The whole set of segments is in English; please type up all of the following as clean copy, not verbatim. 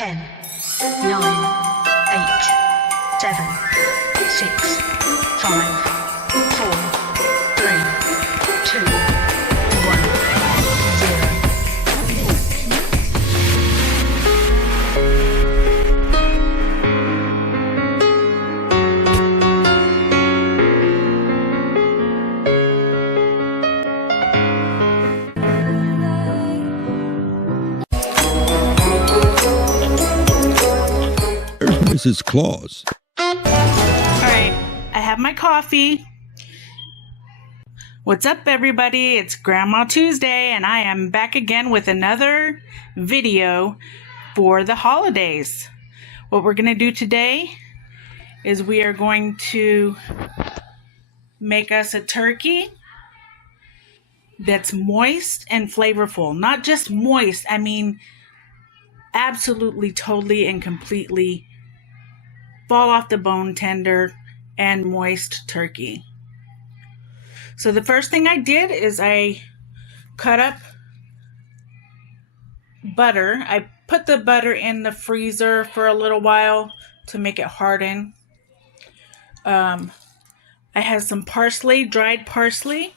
10, 9, 8, 7, 6, 5, 4, 3, 2, 1, 0. Mrs. Claus. All right, I have my coffee. What's up, everybody? It's Grandma Tuesday, and I am back again with another video for the holidays. What we're going to do today is we are going to make us a turkey that's moist and flavorful. Not just moist, I mean absolutely, totally, and completely fall off the bone tender and moist turkey. So the first thing I did is I cut up butter. I put the butter in the freezer for a little while to make it harden. I have some parsley, dried parsley.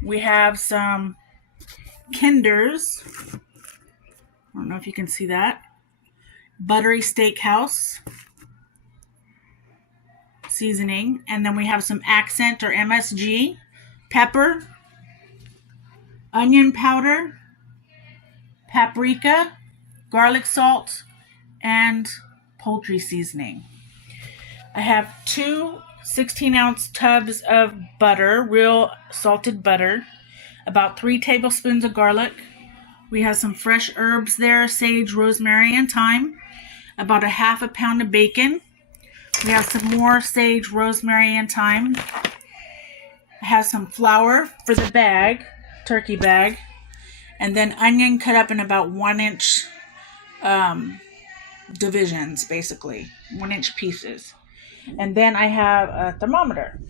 We have some Kinder's. I don't know if you can see that. Buttery Steakhouse seasoning, and then we have some Accent or MSG, pepper, onion powder, paprika, garlic salt, and poultry seasoning. I have two 16-ounce tubs of butter, real salted butter, about 3 tablespoons of garlic. We have some fresh herbs there, sage, rosemary, and thyme. About a half a pound of bacon. We have some more sage, rosemary, and thyme. I have some flour for the bag, turkey bag. And then onion cut up in about 1-inch divisions, basically. 1-inch pieces. And then I have a thermometer.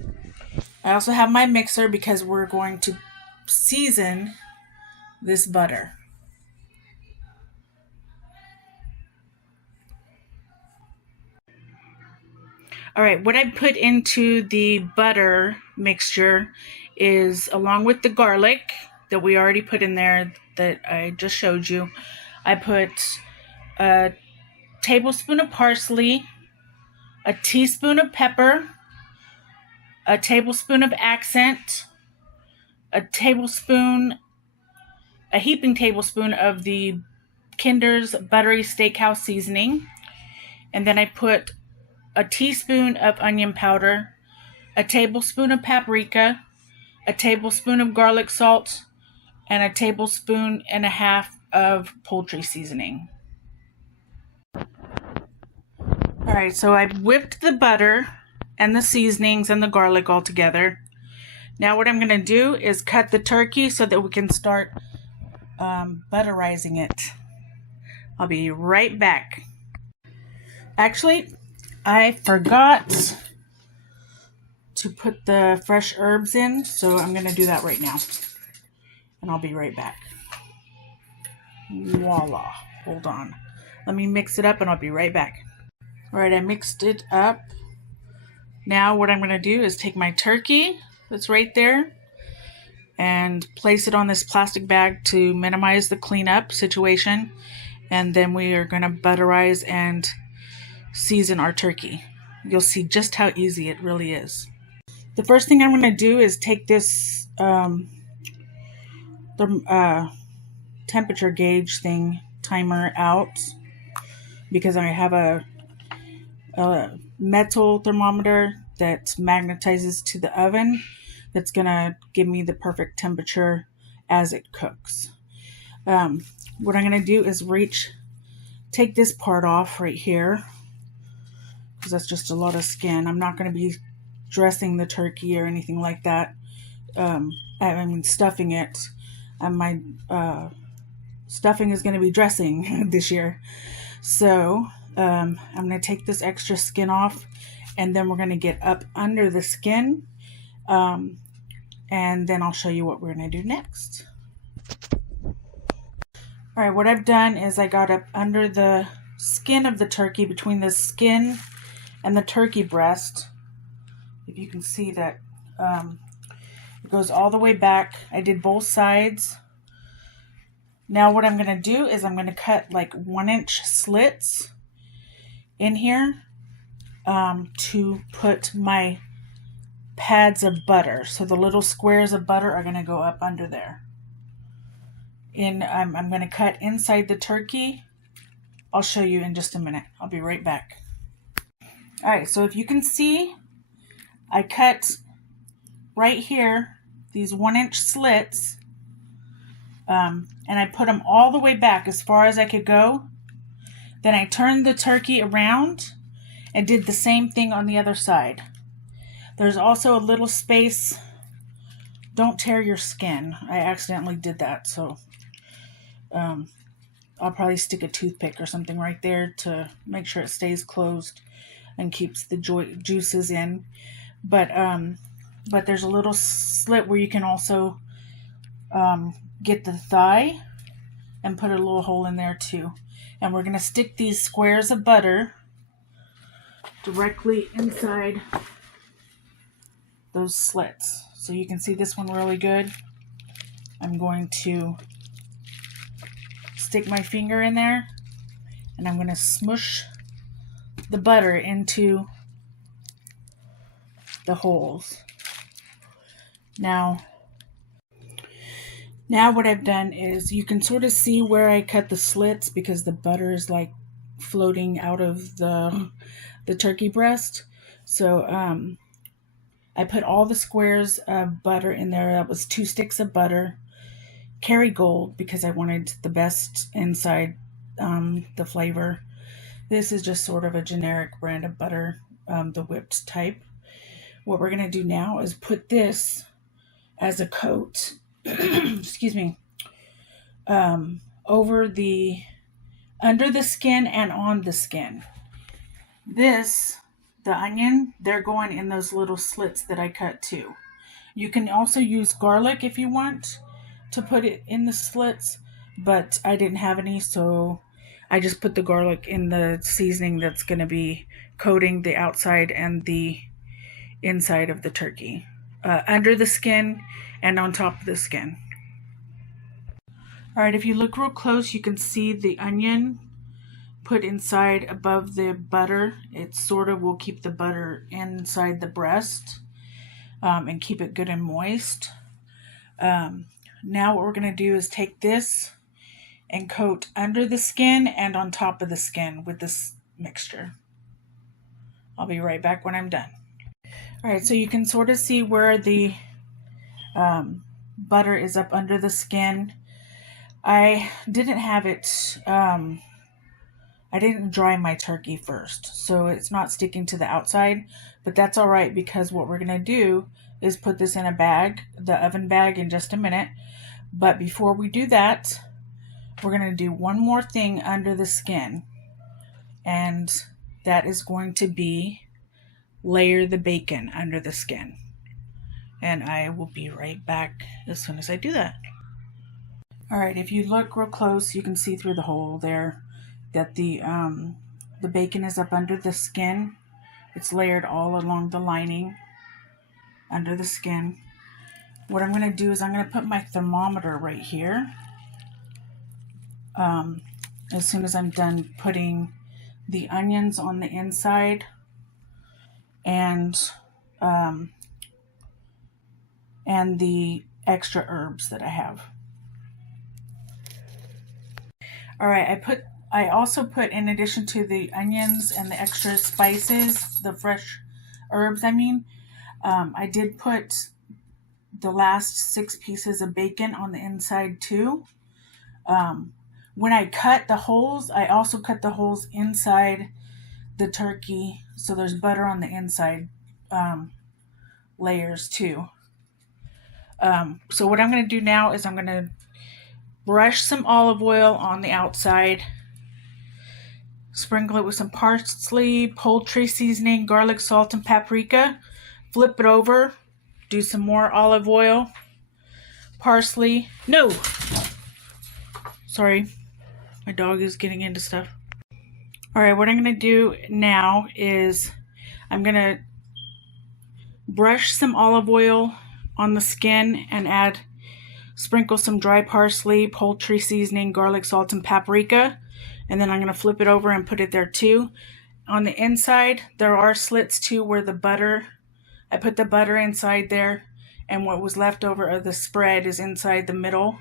I also have my mixer because we're going to season this butter. All right, what I put into the butter mixture is, along with the garlic that we already put in there that I just showed you, I put a tablespoon of parsley, a teaspoon of pepper, a tablespoon of Accent, a heaping tablespoon of the Kinder's Buttery Steakhouse seasoning, and then I put a teaspoon of onion powder, a tablespoon of paprika, a tablespoon of garlic salt, and a tablespoon and a half of poultry seasoning. All right, so I've whipped the butter and the seasonings and the garlic all together. Now what I'm going to do is cut the turkey so that we can start butterizing it. I'll be right back. Actually, I forgot to put the fresh herbs in, so I'm going to do that right now. And I'll be right back. Voila. Hold on. Let me mix it up and I'll be right back. All right, I mixed it up. Now what I'm going to do is take my turkey that's right there and place it on this plastic bag to minimize the cleanup situation. And then we are going to butterize and season our turkey. You'll see just how easy it really is. The first thing I'm going to do is take this temperature gauge timer out, because I have a metal thermometer that magnetizes to the oven that's going to give me the perfect temperature as it cooks. What I'm going to do is take this part off right here, because that's just a lot of skin. I'm not going to be dressing the turkey or anything like that. I mean stuffing it. And my stuffing is going to be dressing this year. So I'm going to take this extra skin off, and then we're going to get up under the skin. And then I'll show you what we're going to do next. All right, what I've done is I got up under the skin of the turkey, between the skin and the turkey breast. If you can see that, it goes all the way back. I did both sides. Now what I'm going to do is I'm going to cut like 1-inch slits in here to put my pads of butter. So the little squares of butter are going to go up under there. I'm going to cut inside the turkey. I'll show you in just a minute. I'll be right back. All right, so if you can see, I cut right here these 1-inch slits, and I put them all the way back as far as I could go. Then I turned the turkey around and did the same thing on the other side. There's also a little space. Don't tear your skin. I accidentally did that, so I'll probably stick a toothpick or something right there to make sure it stays closed and keeps the juices in. But there's a little slit where you can also get the thigh and put a little hole in there too. And we're going to stick these squares of butter directly inside those slits. So you can see this one really good. I'm going to stick my finger in there and I'm going to smush the butter into the holes. Now what I've done is you can sort of see where I cut the slits because the butter is like floating out of the turkey breast. So I put all the squares of butter in there. That was 2 sticks of butter. Kerrygold, because I wanted the best inside the flavor. This is just sort of a generic brand of butter, the whipped type. What we're going to do now is put this as a coat, excuse me, over under the skin and on the skin. The onion, they're going in those little slits that I cut too. You can also use garlic if you want to put it in the slits, but I didn't have any, so I just put the garlic in the seasoning that's going to be coating the outside and the inside of the turkey, under the skin and on top of the skin. All right, if you look real close, you can see the onion put inside above the butter. It sort of will keep the butter inside the breast and keep it good and moist. Now what we're going to do is take this and coat under the skin and on top of the skin with this mixture. I'll be right back when I'm done. All right, so you can sort of see where the butter is up under the skin. I didn't have it, I didn't dry my turkey first, so it's not sticking to the outside, but that's all right because what we're going to do is put this in a bag, the oven bag, in just a minute. But before we do that, we're going to do one more thing under the skin, and that is going to be layer the bacon under the skin. And I will be right back as soon as I do that. All right, if you look real close, you can see through the hole there that the bacon is up under the skin. It's layered all along the lining under the skin. What I'm going to do is I'm going to put my thermometer right here. As soon as I'm done putting the onions on the inside and the extra herbs that I have. All right, I also put, in addition to the onions and the extra spices, the fresh herbs, I did put the last 6 pieces of bacon on the inside too. When I cut the holes, I also cut the holes inside the turkey, so there's butter on the inside layers too. So what I'm going to do now is I'm going to brush some olive oil on the outside, sprinkle it with some parsley, poultry seasoning, garlic, salt, and paprika. Flip it over, do some more olive oil, parsley. No! Sorry, My dog is getting into stuff. Alright, what I'm going to do now is I'm going to brush some olive oil on the skin and sprinkle some dry parsley, poultry seasoning, garlic, salt, and paprika. And then I'm going to flip it over and put it there too. On the inside, there are slits too where I put the butter inside there, and what was left over of the spread is inside the middle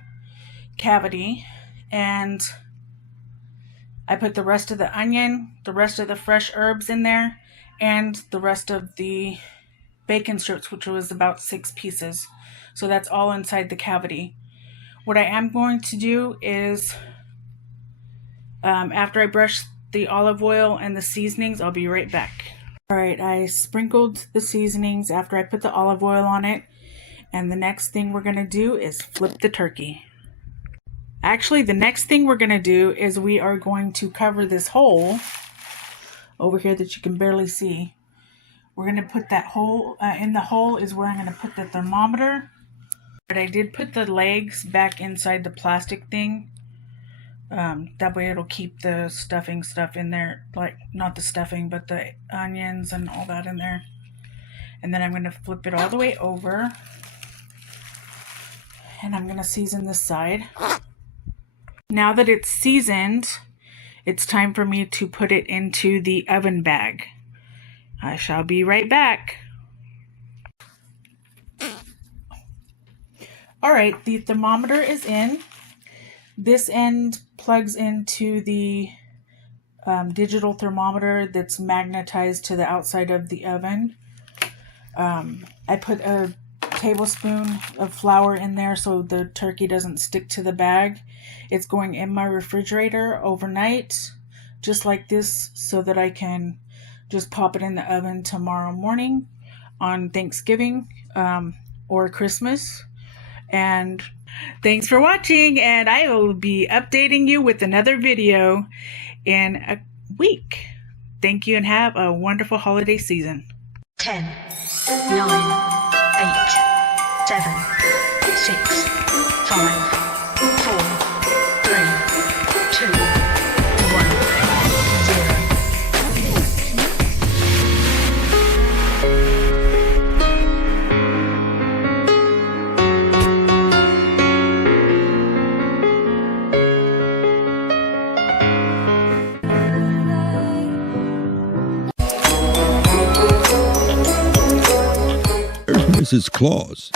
cavity. And I put the rest of the onion, the rest of the fresh herbs in there, and the rest of the bacon strips, which was about 6 pieces. So that's all inside the cavity. What I am going to do is, after I brush the olive oil and the seasonings, I'll be right back. Alright, I sprinkled the seasonings after I put the olive oil on it. And the next thing we're going to do is flip the turkey. Actually, the next thing we're going to do is we are going to cover this hole over here that you can barely see. We're going to put that hole, in the hole is where I'm going to put the thermometer. But I did put the legs back inside the plastic thing. That way it'll keep the stuffing stuff in there. Like, not the stuffing, but the onions and all that in there. And then I'm going to flip it all the way over. And I'm going to season this side. Now that it's seasoned, it's time for me to put it into the oven bag. I shall be right back. Alright, the thermometer is in. This end plugs into the digital thermometer that's magnetized to the outside of the oven. I put a tablespoon of flour in there so the turkey doesn't stick to the bag. It's going in my refrigerator overnight, just like this, so that I can just pop it in the oven tomorrow morning on Thanksgiving or Christmas. And thanks for watching, and I will be updating you with another video in a week. Thank you and have a wonderful holiday season. 10, 9, 8, 7, 6, 5, 4, 3, 2, 1, 0. There's Mrs. Claus.